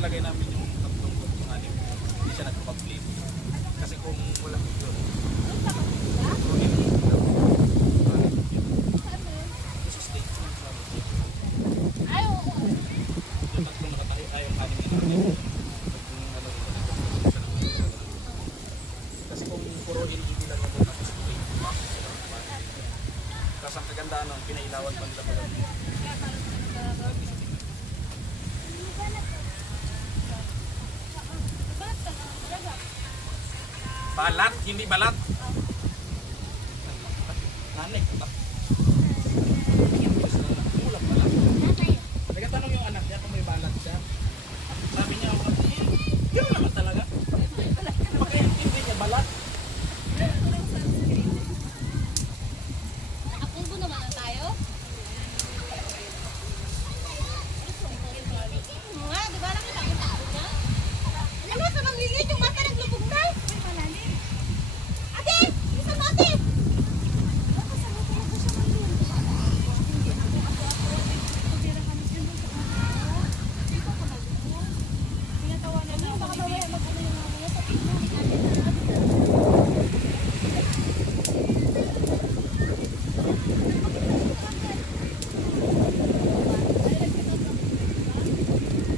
ilalagay namin yung tatlong yung anim, hindi siya nagpapag-flip. Kasi kung wala ko yun, yung tatlong nakatahi ay yung anim na natin. Kasi kung puro LED lang yung tapos tapos ang kagandaan nun, pinailawan pa nila pala. Balat, hindi balat.